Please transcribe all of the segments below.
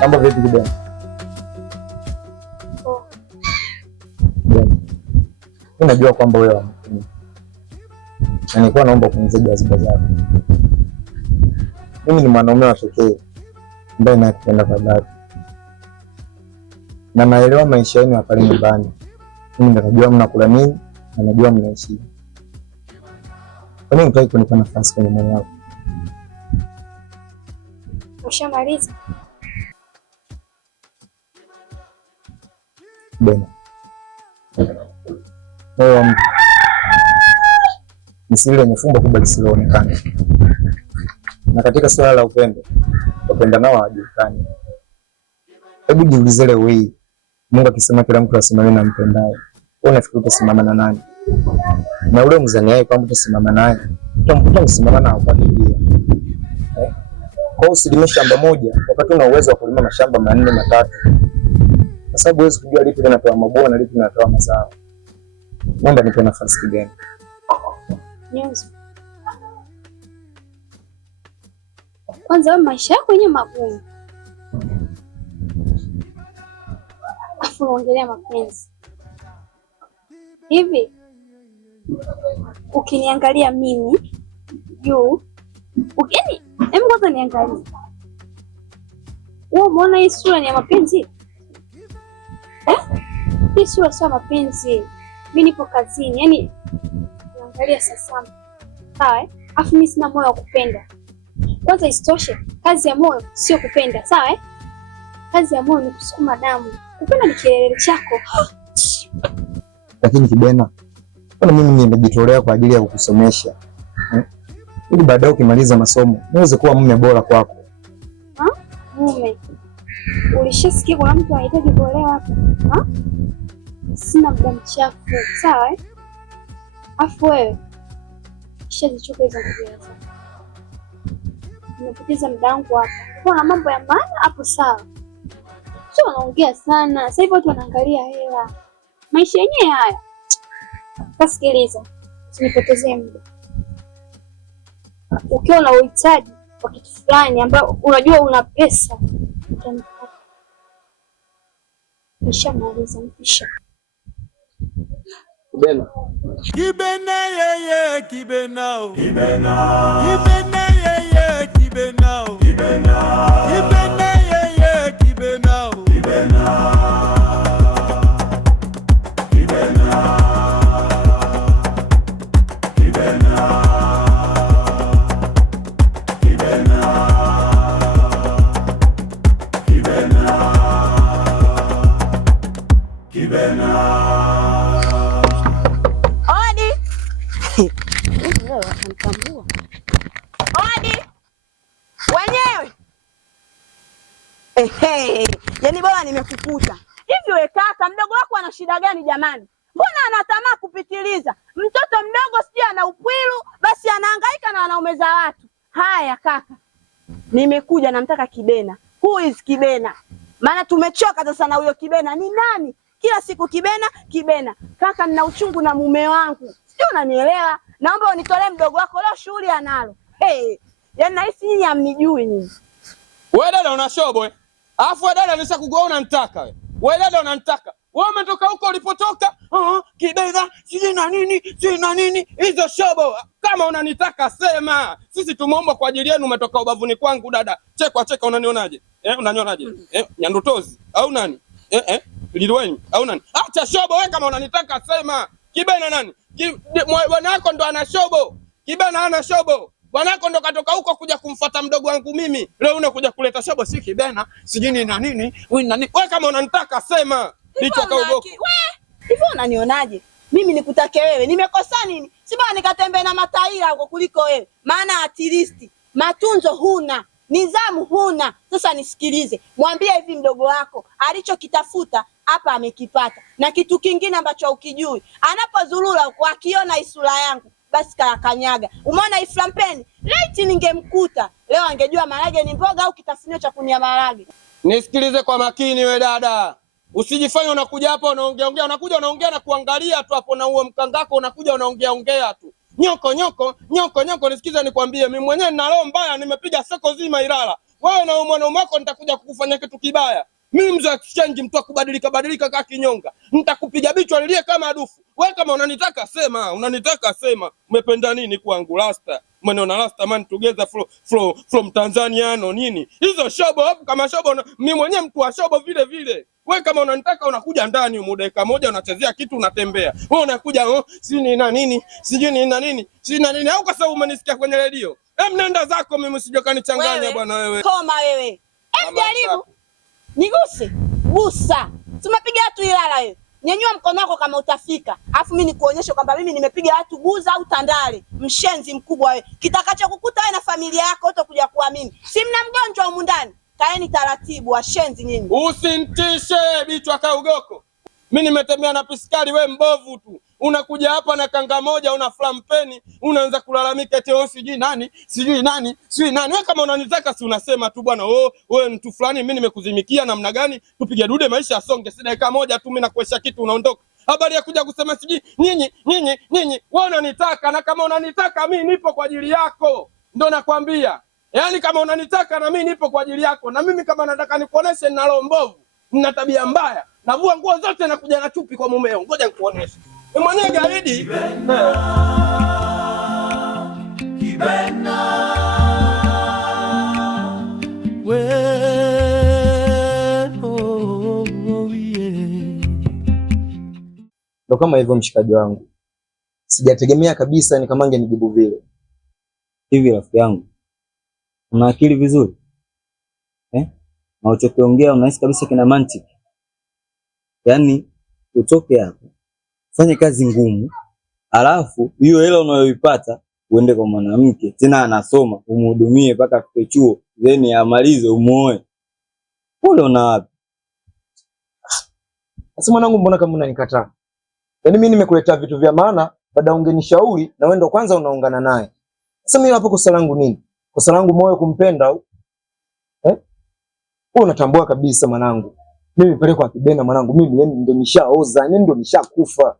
Mambo vipi Kibena? Mimi najua kwamba wewe na nilikuwa naomba kuniza jaziba zako. Mimi ni mwanaume wa pekee ambaye nakupenda kwa dhati, na naelewa maisha yenu ya pale nyumbani. Mimi najua mnakula nini na najua mnaishi. Kwa nini unataka kunipa nafasi kwenye moyo wako? Ushamaliza? Bena, wewe mtu ni siri yenye fumbo kubwa lisiloonekana, na katika swala la upendo, wapenda nao hawajulikani. Hebu jiulize leo hii, Mungu akisema kila mtu asimame na mpendaye, wewe unafikiri utasimama na nani? Na ule mzaniaye kwamba utasimama naye, utamkuta usimama na kwa pia. Kwa usilime shamba moja wakati una uwezo wa kulima mashamba 4 matatu, kwa sababu huwezi kujua lipi linatoa mabua na lipi linatoa mazao. Naomba nipe nafasi Kibena. Nyenzo. Kwanza wewe maisha yako yenyewe magumu. Afu unaongelea mapenzi. Hivi ukiniangalia mimi juu, yaani hebu kwanza niangalie. Wewe umeona hii sura ni ya mapenzi? Hii sura sio mapenzi. Mimi nipo kazini, yaani naangalia sasa. Sawa? Afu mimi sina moyo wa kupenda. Kwanza isitoshe, kazi ya moyo sio kupenda, sawa? Kazi ya moyo ni kusukuma damu. Kupenda ni kielele chako. Lakini Kibena, kwa mimi nimejitolea kwa ajili ya kukusomesha. Ili baadaye ukimaliza masomo, uweze kuwa mume bora kwako. Mume. Ulishasikia kuna mtu anahitaji kuolewa hapa? Sina muda mchafu, sawa? Afu wewe shazichoka hizo ngojea sana. Nimepoteza muda wangu hapa. Kuna mambo ya maana hapo, sawa? Sio unaongea sana. Sasa hivi watu wanaangalia hela. Maisha yenyewe haya. Sikiliza. Usinipotezee muda. Ukiwa na uhitaji wa kitu fulani ambao unajua una pesa, utanipata. Nishamaliza mpisha. Kibena. Kibena yeye Kibena. Kibena. Kibena yeye Kibena. Kibena. Kibena yeye Kibena. Kibena. Kibena. Kibena. Odi wenyewe. Yaani bora nimekukuta. Hivi wewe kaka, mdogo wako ana shida gani jamani? Mbona anatamaa kupitiliza? Mtoto mdogo sijui ana upwilu, basi anahangaika na wanaumeza watu. Haya kaka, nimekuja namtaka Kibena. Who is Kibena? Maana tumechoka sasa na huyo Kibena. Ni nani? Kila siku Kibena, Kibena. Kaka, nina uchungu na mume wangu. Sijui unanielewa? Naomba unitolee mdogo wako, leo shughuli analo. Yaani nahisi nyinyi hamnijui nyinyi. Wewe dada una shobo. Alafu wewe dada anataka kugoa unanitaka wewe. Wewe dada unanitaka. Wewe umetoka huko ulipotoka? Kibena, siji na nini? Hizo shobo. Kama unanitaka sema. Sisi tumeomba kwa ajili yenu, umetoka ubavuni kwangu dada. Cheka unanionaje? Unanionaje? Nyandutozi au nani? Lilweni au nani? Acha shobo wewe, kama unanitaka sema. Kibena nani? Bwana wako ndo ana shobo. Kibena hana shobo. Bwana wako ndo katoka huko kuja kumfuata mdogo wangu mimi. Leo unakuja kuleta shobo, si Kibena, sijini na nini? Wewe kama unanitaka sema. Licho kaugoko. Hivi unanionaje? Mimi nikutake wewe. Nimekosa nini? Si bwana nikatembea na mataira huko kuliko wewe. Maana at least matunzo huna. Nidhamu huna. Sasa nisikilize, mwambie hivi mdogo wako alichokitafuta hapa amekipata, na kitu kingine ambacho ukijui, anapozurura huko akiona isura yangu basi kanyaga. Umeona hii flampeni? Laiti ningemkuta leo angejua marage ni mboga au kitafunio cha kunia marage. Nisikilize kwa makini we dada. Usijifanye unakuja hapa unaongea, unakuja unaongea na kuangalia tu hapo na huo mkangako unakuja unaongea tu. Nyoko, nisikize nikwambie, mimi mwenyewe nina roho mbaya, nimepiga soko zima Ilala. Wewe na mwanaume wako nitakuja kukufanya kitu kibaya. Mimi mzee exchange, mtu akubadilika kama kinyonga. Nitakupiga bichwa lilie kama adufu. Wewe kama unanitaka sema. Umependa nini kwangu Rasta? Umeona Rasta man together from Tanzania no nini? Hizo shobo hapo kama shobo, mimi mwenyewe mtu wa shobo vile. Wewe kama unanitaka unakuja ndani huko dakika moja unachezea kitu unatembea. Wewe unakuja sijui na nini au kwa sababu umenisikia kwenye redio. Nenda zako, mimi usije kanichanganya bwana wewe. Koma wewe. Jaribu. Niguse. Gusa. Tumepiga watu Ilala wewe. Nyanyua mkono wako kama utafika. Alafu mimi nikuonyeshe kwamba mimi nimepiga watu Buza au Tandale. Mshenzi mkubwa wewe. Kitakacho kukuta wewe na familia yako utakuja kuamini. Si mna mgonjwa humu ndani. Kaeni taratibu washenzi nyinyi. Usintishe bichwa ka ugoko. Mimi nimetembea na piskali, we mbovu tu. Unakuja hapa na kanga moja una flampeni, unaanza kulalamika eti sijui nani. Wewe kama unanitaka si unasema tu bwana, wewe mtu fulani mimi nimekuzimikia namna gani? Tupige dude maisha yasonge, si dakika moja tu mimi nakuesha kitu unaondoka. Habari ya kuja kusema sijui nyinyi. Wewe unanitaka, na kama unanitaka mimi nipo kwa ajili yako. Ndio nakwambia. Yaani kama unanitaka na mimi nipo kwa ajili yako, na mimi kama nataka nikuoneshe nina roho mbovu, nina tabia mbaya, navua nguo zote na kuja na chupi kwa mumeo. Ngoja nikuoneshe. Ni mwenyewe gaidi. Kibena. Ndo kama hivyo mshikaji wangu. Sijategemea kabisa ni kama angenijibu vile. Hivi rafiki yangu, una akili vizuri? Na uchokiongea unahisi kabisa kina mantiki. Yaani utoke hapo, fanye kazi ngumu, alafu hiyo hela unayoipata uende kwa mwanamke tena anasoma, umhudumie mpaka afike chuo, then amalize umuoe. Pole una wapi? Sasa mwanangu, mbona kama unanikataa? Yaani mimi nimekuletea vitu vya maana, baada ungenishauri na wewe ndo kwanza unaungana naye. Sasa mimi hapo kosa langu nini? Kosa langu moyo kumpenda au? Wewe unatambua kabisa mwanangu. Mimi pale kwa Kibena mwanangu, mimi ndo nishaoza, ndo nishakufa.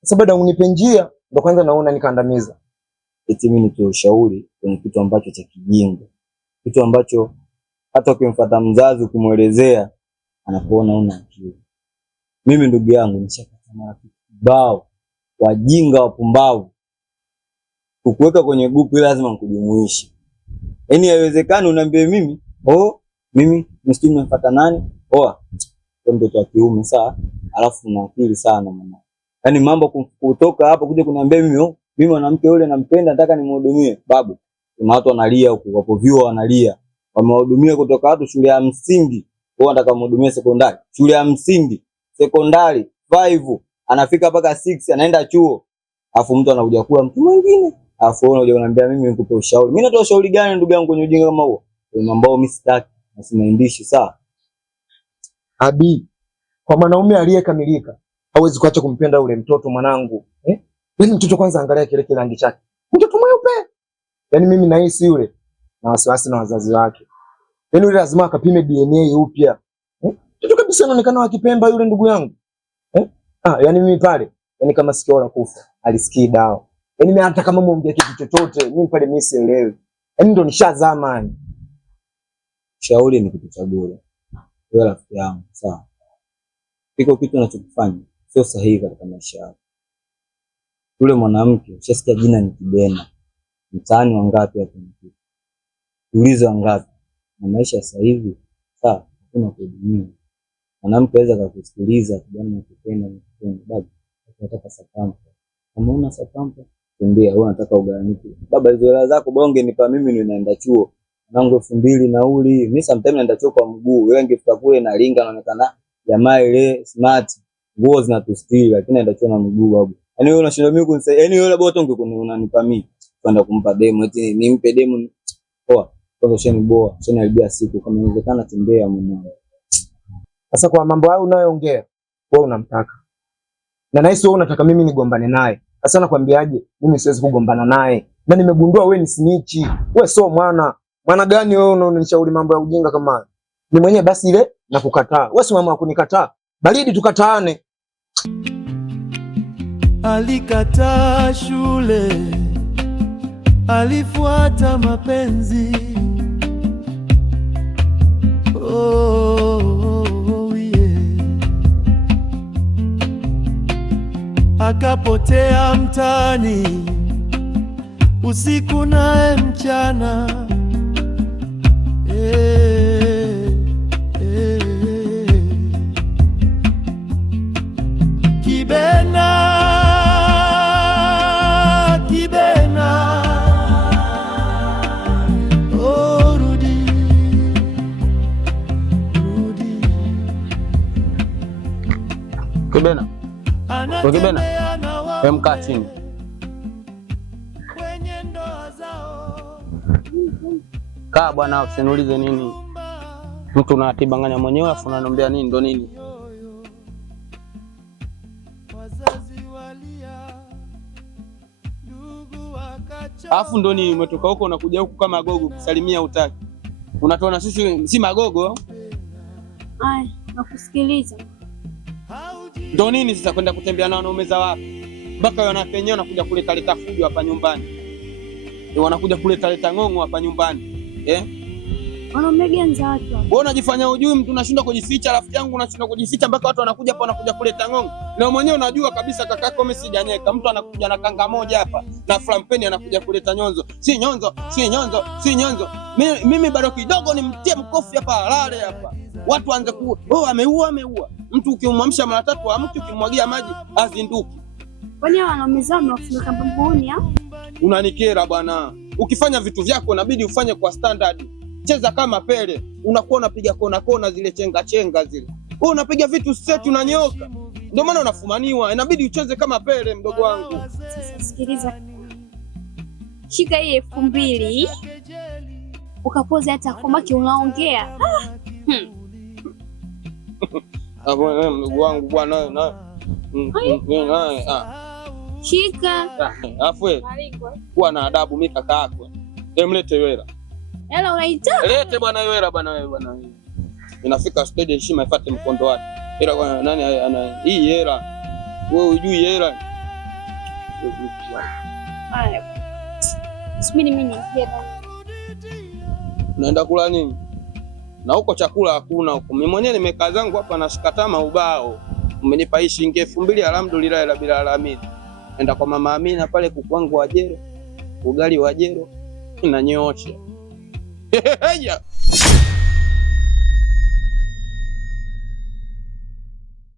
Sasa baada unipe njia ndo kwanza naona nikandamiza. Eti mimi nitoe ushauri kwenye kitu ambacho cha kijinga. Kitu ambacho hata ukimfuata mzazi kumuelezea anakuona una akili. Mimi ndugu yangu nishakata marafiki bao wajinga wapumbavu. Kukuweka kwenye grupu lazima nikujumuishe. Yaani haiwezekani uniambie mimi, mimi msijui nimefuata nani? Mtoto wa kiume saa, alafu una akili sana mama. Yaani mambo kutoka hapo kuja kuniambia mimi mwanamke yule nampenda nataka nimhudumie. Babu, kuna watu wanalia huko, wapo vyuo wanalia. Wamehudumia kutoka watu shule ya msingi. Wao wanataka kumhudumia sekondari. Shule ya msingi, sekondari 5, anafika mpaka 6 anaenda chuo. Alafu mtu anakuja kula mtu mwingine. Alafu wewe unakuja kuniambia mimi nikupe ushauri. Mimi natoa ushauri gani ndugu yangu kwenye ujinga kama huo? Ni ambao mimi sitaki, na sinaendishi sawa. Abi, kwa mwanaume aliyekamilika hawezi kuacha kumpenda ule mtoto mwanangu. Yaani mtoto kwanza angalia kile rangi chake. Mtoto mweupe. Yaani mimi nahisi yule na wasiwasi na wazazi wake. Yaani yule lazima akapime DNA upya. Mtoto kabisa anaonekana wa Kipemba yule ndugu yangu. Yaani mimi pale, yaani kama sikio la kufa, alisikii dawa. Yaani mimi hata kama muongea kitu chochote, mimi pale mimi sielewi. Yaani ndo nishazama yani. Shauri ni kitu cha bure. Wewe rafiki yangu, sawa. Iko kitu unachokifanya sio sahihi katika maisha yako. Yule mwanamke, ushasikia jina ni Kibena. Mtaani wangapi hapo mtu? Ulizo wangapi? Na maisha sasa hivi, sawa, hakuna kudumia. Mwanamke aweza kukusikiliza, kijana nakupenda, baba, nataka sakampa. Kama una sakampa, tembea, wewe unataka ugaranike. Baba, hizo hela zako bonge nipa mimi ndio naenda chuo. Nangu 2000 nauli. Mimi sometimes naenda chuo kwa mguu. Wewe ungefika kule na linga inaonekana jamaa ile smart. Nguo zinatustiri lakini naenda chuo na mguu babu. Yaani wewe unashinda mimi kunisaidia. Yaani wewe labda unanipa mimi kwenda kumpa demo eti nimpe demo. Kwanza ushaniboa, ushaniharibia siku, kama inawezekana tembea mwanangu. Sasa kwa mambo hayo unayoongea, wewe unamtaka. Na nahisi wewe unataka mimi nigombane naye. Sasa nakwambiaje? Mimi siwezi kugombana naye. Na nimegundua wewe ni snitchi. Wewe sio mwana. Mwana gani wewe unanishauri mambo ya ujinga kama haya? Ni mwenyewe basi ile na kukataa. Wewe si mama wa kunikataa. Baridi tukataane. Alikataa shule, alifuata mapenzi. Oh, yeah. Akapotea mtaani usiku naye mchana. Kibena, oh rudi, rudi. Kibena, Kibena, mkaa chini. Kaa bwana, usiniulize nini. Mtu unatibanganya mwenyewe afu unaniambia nini ndo nini? Afu ndo nini umetoka huko unakuja huku kama gogo kusalimia utaki. Unatuona sisi si magogo? Aya, nakusikiliza. Ndo nini sasa kwenda kutembea na wanaume za wapi? Mpaka wanawake wenyewe wanakuja kuleta leta fujo hapa nyumbani. Wanakuja kuleta leta ng'ongo hapa nyumbani. Wanaume gani za watu? Wewe unajifanya hujui, mtu unashindwa kujificha, rafiki yangu unashindwa kujificha mpaka watu wanakuja hapa wanakuja kuleta ng'ongo. Na mwenyewe unajua kabisa kakako mimi sijanyeka. Mtu anakuja na kanga moja hapa na flampeni anakuja kuleta nyonzo. Si nyonzo, si nyonzo, si nyonzo. Mimi bado kidogo nimtie mkofi hapa alale hapa. Watu waanze ameua. Mtu ukimwamsha mara 3 amki, ukimwagia maji azinduki. Kwani wanaume zao wamefunika mbinguni au? Unanikera bwana. Ukifanya vitu vyako inabidi ufanye kwa standard. Cheza kama Pele, unakuwa unapiga kona zile chenga zile. Wewe unapiga vitu straight unanyoka. Ndio maana unafumaniwa. Inabidi ucheze kama Pele mdogo wangu. Sasa sikiliza. Shika hii 2000. Ukapoza hata komaki unaongea. Hapo mdogo wangu bwana na. Shika. Afu kuwa na adabu mimi kaka yako. Mlete Yowela. Hela unaitaka? Lete bwana Yowela bwana wewe bwana. Inafika stage heshima ifuate mkondo wake. Ila bwana nani ana hii hela. Wewe hujui hela. Haya. Subiri mimi niingie. Unaenda kula nini? Na huko chakula hakuna huko. Mimi mwenyewe nimekaa zangu hapa nashikatama ubao. Umenipa hii shilingi 2000 alhamdulillah ila bila alamin. Enda kwa mama Amina pale kukwangu wajero. Ugali wajero na nyoosha.